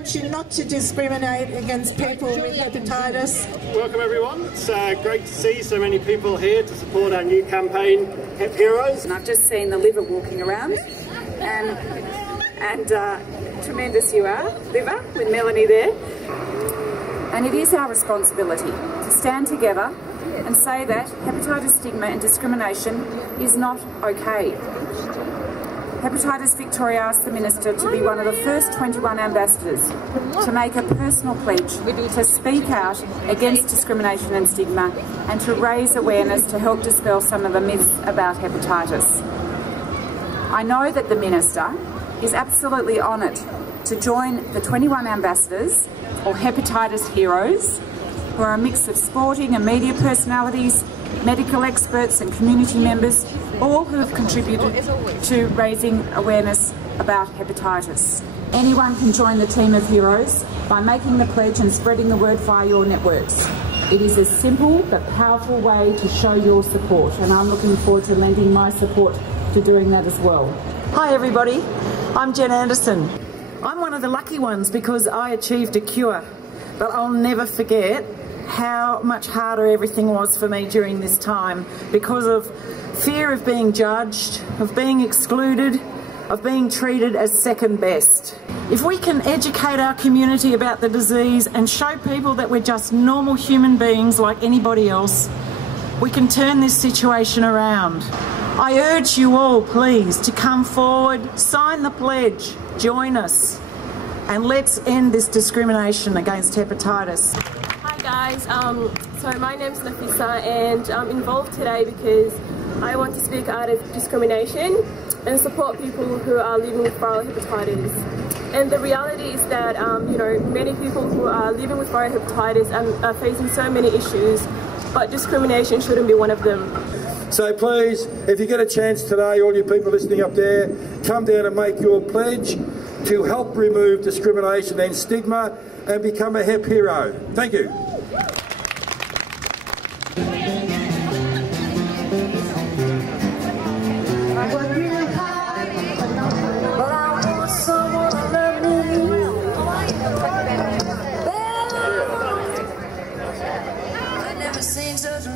want you not to discriminate against people with hepatitis. Welcome everyone. It's great to see so many people here to support our new campaign, Hep Heroes. And I've just seen the liver walking around, and tremendous you are, Liver, with Melanie there. And it is our responsibility to stand together and say that hepatitis stigma and discrimination is not okay. Hepatitis Victoria asked the Minister to be one of the first 21 ambassadors to make a personal pledge to speak out against discrimination and stigma and to raise awareness to help dispel some of the myths about hepatitis. I know that the Minister is absolutely honoured to join the 21 ambassadors, or hepatitis heroes, who are a mix of sporting and media personalities, medical experts and community members, all who have contributed to raising awareness about hepatitis. Anyone can join the team of heroes by making the pledge and spreading the word via your networks. It is a simple but powerful way to show your support, and I'm looking forward to lending my support to doing that as well. Hi everybody, I'm Jen Anderson. I'm one of the lucky ones because I achieved a cure, but I'll never forget how much harder everything was for me during this time because of fear of being judged, of being excluded, of being treated as second best. If we can educate our community about the disease and show people that we're just normal human beings like anybody else, we can turn this situation around. I urge you all, please, to come forward, sign the pledge, join us, and let's end this discrimination against hepatitis. Hi guys, so my name's Nafisa and I'm involved today because I want to speak out of discrimination and support people who are living with viral hepatitis. And the reality is that many people who are living with viral hepatitis are facing so many issues, but discrimination shouldn't be one of them. So please, if you get a chance today, all you people listening up there, come down and make your pledge to help remove discrimination and stigma and become a Hep Hero. Thank you. I've never seen such a